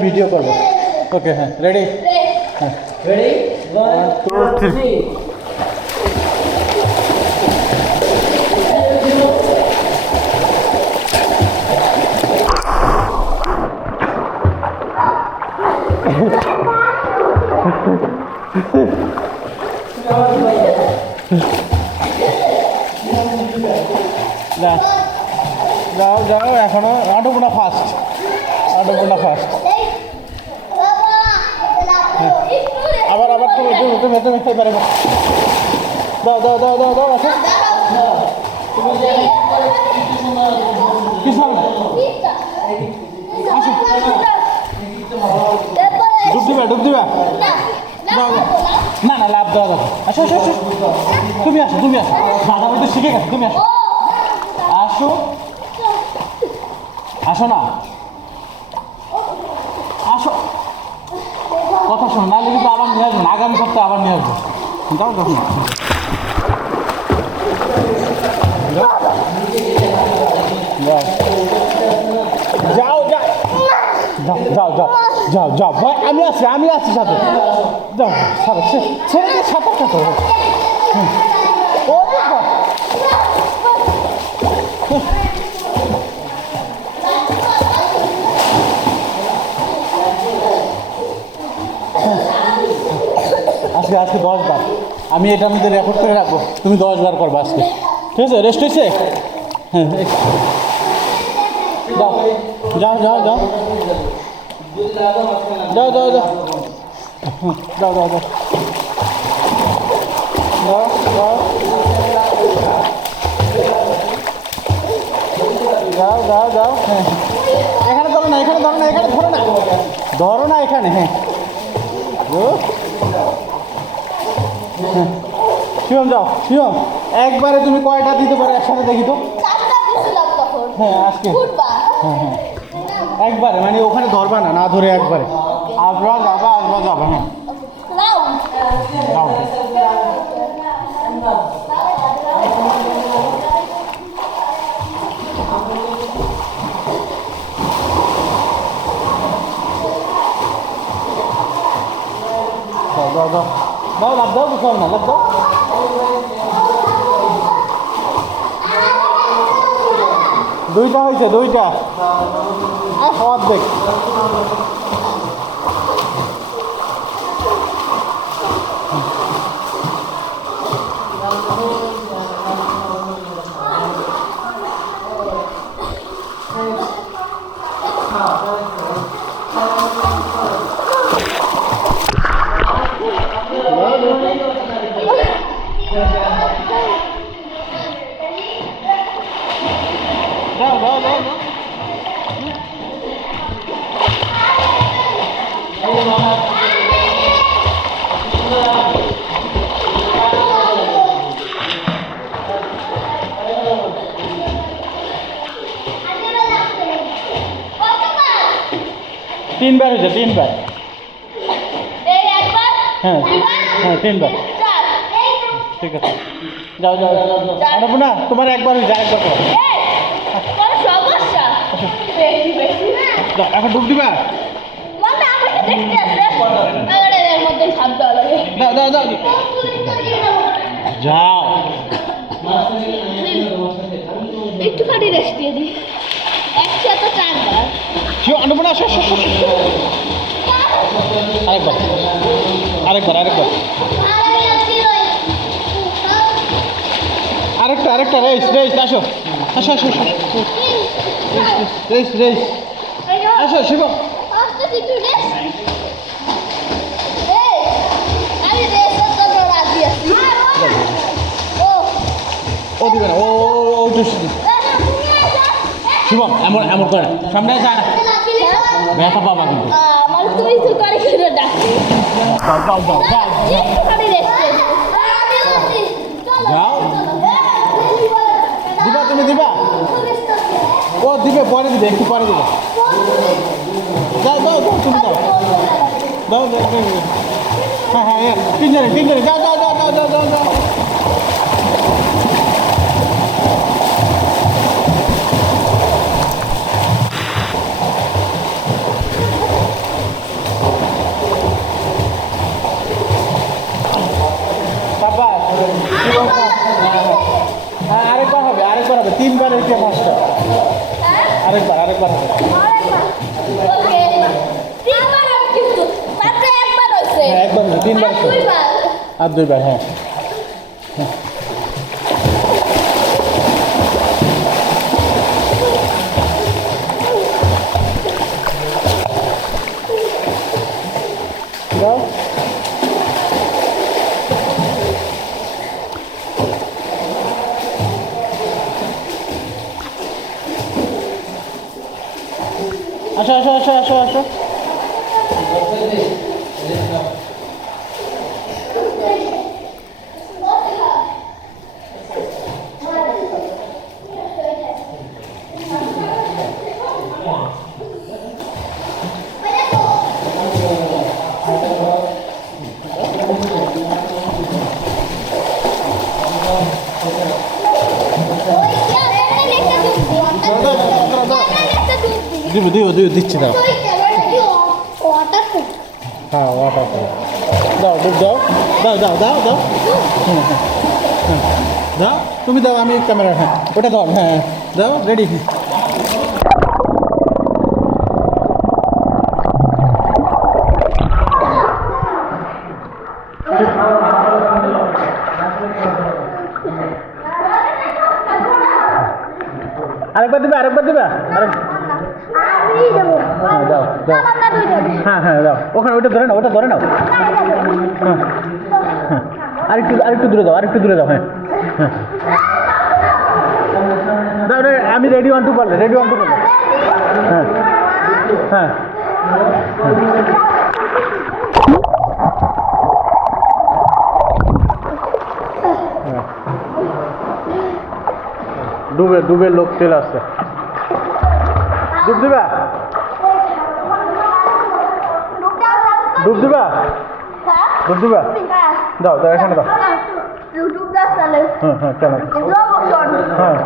Video করব ওকে হ্যাঁ ready হ্যাঁ? One, two, three. three. যাও যাও এখনও আটপুনা ফার্স্ট আটপুনা ফার্স্ট আবার আবার তুমি তুমি তুমি তুমি এবারে দাও দাও দাও দাও দাও আসো কিছু না ডুব দিবা ডুব দিবা। না না, লাভ দাও দাও আসো আসো আসো। তুমি আসো তুমি আসো। দাদা বলতে শিখে গেছে, তুমি আসো। আসো। আসো না। আসো। কথা শোনো নাহলে আবার নিয়ে আসবেন আগামী সপ্তাহে আবার নিয়ে আসব। দাও দেখুন যাও যাও যাও যাও যাও যাও। ভাই, আমি আছি আমি আছি সাথে। যাও, সাথে ছেড়ে দিয়ে সাঁতার কাটো আজকে আজকে দশ বার। আমি এটার মধ্যে রেকর্ড করে রাখব। তুমি দশ বার করবে আজকে। ঠিক আছে? রেস্ট হয়েছে? হ্যাঁ। যাও যাও যাও। যাও যাও যাও যাও যাও যাও যাও যাও যাও যাও যাও যাও হ্যাঁ। এখানে ধরো না এখানে ধরো না এখানে ধরো না। ধরো না এখানে হ্যাঁ। হ্যাঁ। শিবম যাও শিবম একবারে তুমি কয়টা দিতে পারো একসাথে দেখি তো। হ্যাঁ আজকে। হ্যাঁ হ্যাঁ। একবারে মানে ওখানে ধরবা না না ধরে একবারে। আসবা যাবা আসবা যাবা হ্যাঁ। যাও দাও লাভ দাও কিছু না দাও। দুইটা হয়েছে, দুইটা। É óbvio. তিনবার হয়েছে তিনবার। হ্যাঁ হ্যাঁ তিনবার। ঠিক আছে। যাও যাও যাও মানে না তোমার একবার হয়েছে আরেকবার করো। এখন ডুব দিবা? যাও একটু খাটি রেস্ট দিয়ে দিই। একসাথে চার কেউ আনব আসো আরেকবার আরেকবার আরেকবার আরেকটা আরেকটা রেস রেস আসো। আসো আসো আসো। রেস রেস আসো শিব ও দিবে না ও শিবম এমন এমন করে। সামনে না ব্যথা পাবা কিন্তু তুই তো করে করে ডাকছি যাও যাও যাও যাও যাও দিবা তুমি দিবা পরে দিবে একটু পরে দিবে যাও যাও যাও তুমি যাও। হ্যাঁ হ্যাঁ হ্যাঁ তিনজনে তিনজনে যাও যাও যাও যাও যাও যাও যাও তিনবার এসে পাঁচটা আরেকবার আরেকবার হবে। একবার হ্যাঁ একবার তিনবার আর দুইবার। হ্যাঁ হ্যাঁ। আসো আসো আসো আসো আসো। দিচ্ছি, দাও। হ্যাঁ ওয়াটার দাও ডুব দাও। দাও দাও দাও দাও। দাও, তুমি দাও, আমি ক্যামেরা হ্যাঁ ওটা দাও হ্যাঁ দাও রেডি আরেকবার দিবে আরেকবার দিবে আরেক আমি দেবো হ্যাঁ দাও দাও আমরা দুই দেবো হ্যাঁ হ্যাঁ দাও। ওখানে ওটা ধরে নাও ওটা ধরে নাও। হ্যাঁ হ্যাঁ। আরেকটু আরেকটু দূরে দাও আরেকটু দূরে দাও হ্যাঁ হ্যাঁ। দাও রে, আমি রেডি ওয়ান টু বললে রেডি ওয়ান টু হ্যাঁ হ্যাঁ হ্যাঁ। ডুবে ডুবে লোক চলে আসছে। ডুব দিবা? ডুব দিবা? ডুব দিবা? দাও দাও এখানে দাও। চলে হ্যাঁ হ্যাঁ কেন? হ্যাঁ।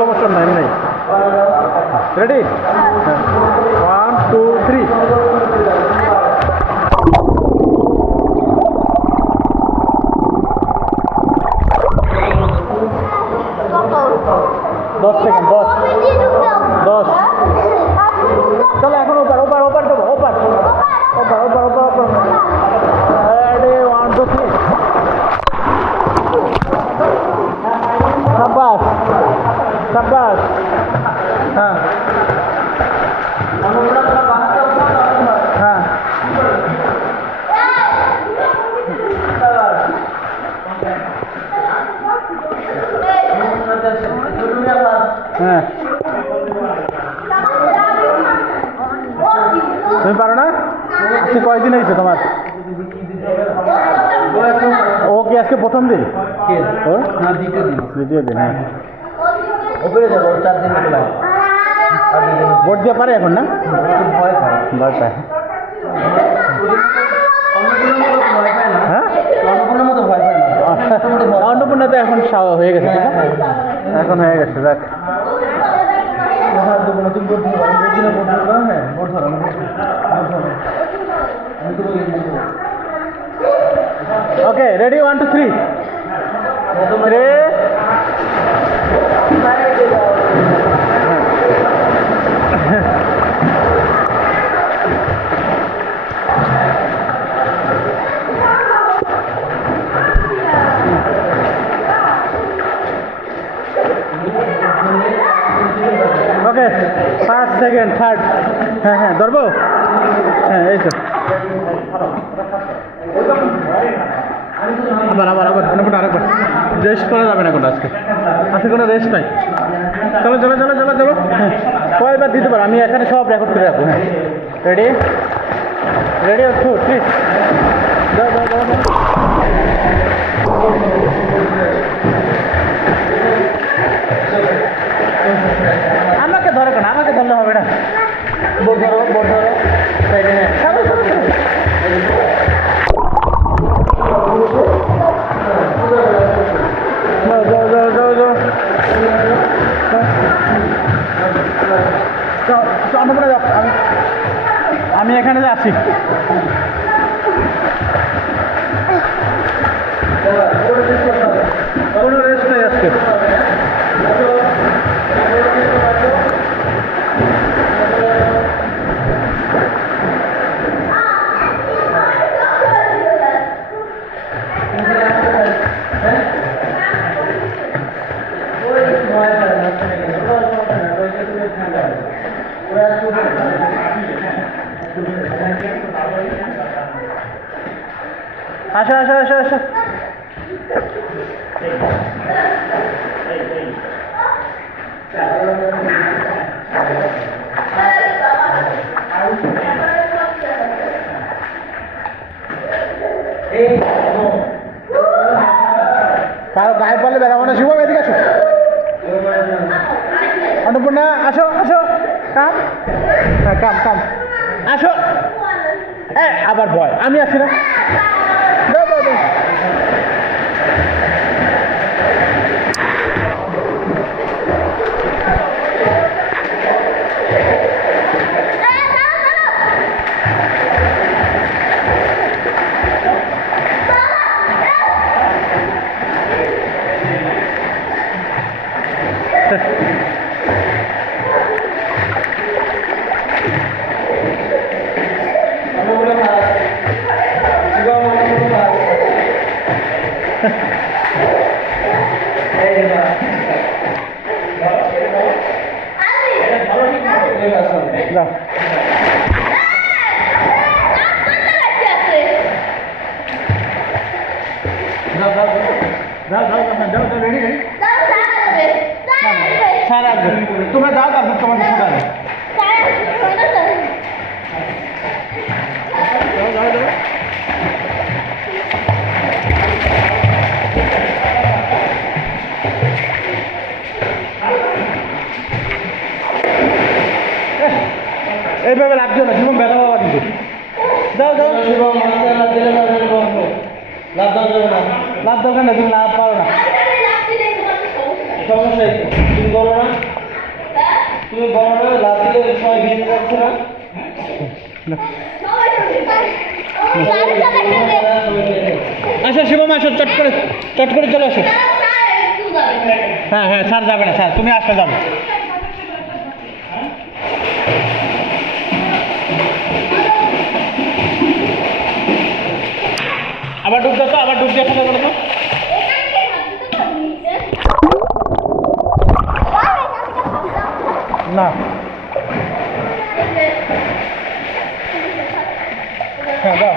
মোশন স্লো নাই রেডি ওয়ান টু থ্রি সাব্বাস সাব্বাস হ্যাঁ হ্যাঁ হ্যাঁ তুমি পারো না আজকে কয়দিন হয়েছে তোমার ও কি আজকে প্রথম দিন ওর না দ্বিতীয় দিন দ্বিতীয় দিন হ্যাঁ। ওপরে যাব চার দিন ভোট দিয়ে পারে এখন না? ভয় পায়। ভয় হ্যাঁ? অন্নপূর্ণা তো এখন সাওয়া হয়ে গেছে এখন হয়ে গেছে দেখ। Okay ready one two three. রে। ওকে ফার্স্ট সেকেন্ড থার্ড হ্যাঁ হ্যাঁ ধরবো? হ্যাঁ এই তো। আবার আবার আবার আরেকবার। রেস্ট করা যাবে না কোনো আজকে। আজকে কোনো রেস্ট নাই। চলো চলো চলো চলো চলো। হ্যাঁ কয়বার দিতে পারো? আমি এখানে সব রেকর্ড করে রাখব। হ্যাঁ। Ready ready to come come. আসো। আবার ভয় আমি আছি না। সারা আসবে তোমরা যাও তারপর তোমাদের সকালে এইভাবে লাগছে না জীবন ব্যথা পাওয়া কিন্তু দাও দাও শিবম মাস্টার লাগছে না লাভ দাও যাবে না লাভ দরকার না তুমি লাভ পারো না। সমস্যা তুমি বলো না। তুমি বলো না লাভ দিলে সবাই ভেঙে যাচ্ছে না। আচ্ছা শিবম, আসো, চট করে চট করে চলে আসো। হ্যাঁ হ্যাঁ স্যার যাবে না, স্যার। তুমি আসলে যাবে। না। হ্যাঁ দাও।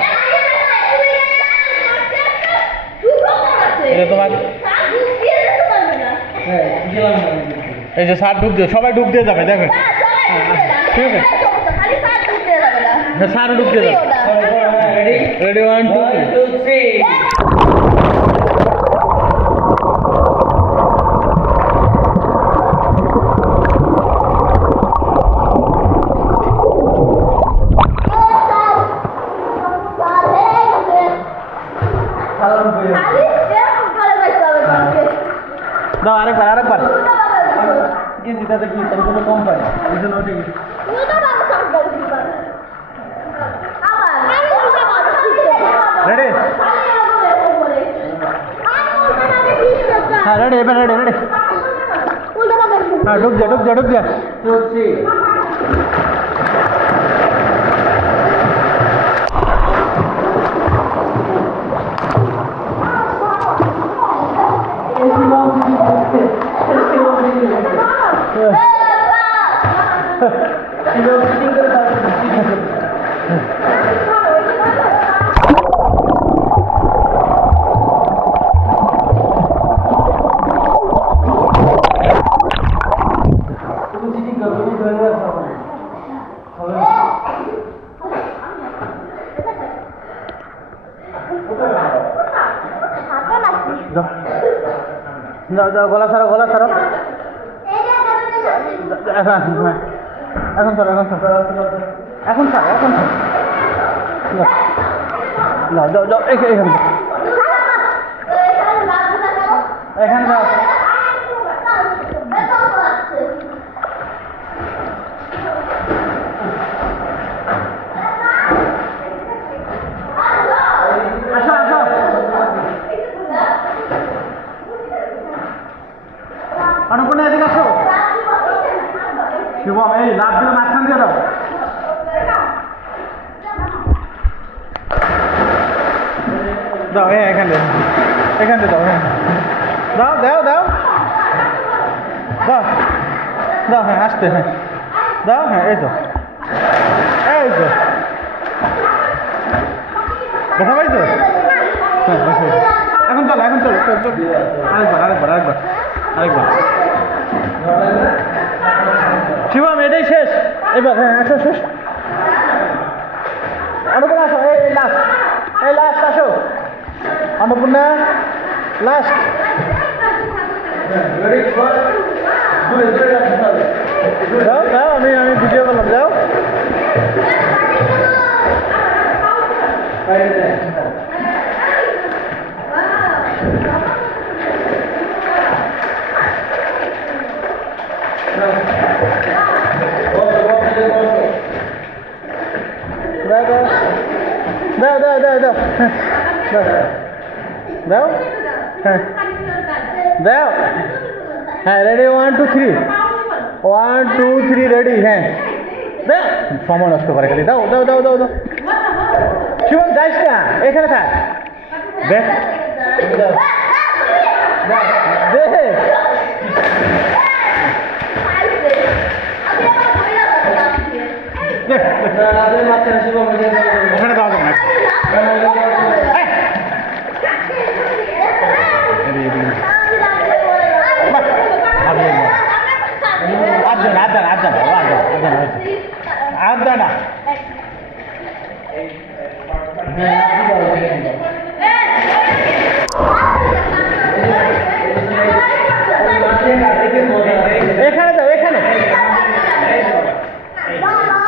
এটা তোমার হ্যাঁ এই যে স্যার ডুব দিয়ে সবাই ডুব দিয়ে যাবে দেখো ঠিক আছে। হ্যাঁ স্যারও ডুব দিয়ে যাবে। রেডি ওয়ান টু থ্রি அடுத்து அடுத்து গলা সারো গলা সারো এখন সারো এখন সারো এখন সারো এখন সারো এখানে যাও। শুভম এই লাভ দিলে মাঝখান দিয়ে দাও। দাও হ্যাঁ এখান দিয়ে। এখান দিয়ে দাও হ্যাঁ। দাও দাও দাও। দাও দাও হ্যাঁ আসতে হ্যাঁ। দাও হ্যাঁ এই তো। এই তো। দেখা পাইছো একটু একটু আরেকবার আরেকবার আরেকবার আরেকবার। শিবম এটাই শেষ। এবার হ্যাঁ আসো শেষ অন্নপূর্ণা আসো, এই লাস্ট এই লাস্ট আসো। অন্নপূর্ণা লাস্ট যাও যাও, আমি আমি ভিডিও করলাম, যাও। হ্যাঁ, দাও দাও হ্যাঁ দাও হ্যাঁ ready one two three one two three ready হ্যাঁ দাও সময় নষ্ট করে খালি দাও দাও দাও দাও দাও শিবম যাইস না এখানে থাক দেখ দে দে, ওখানে দাও না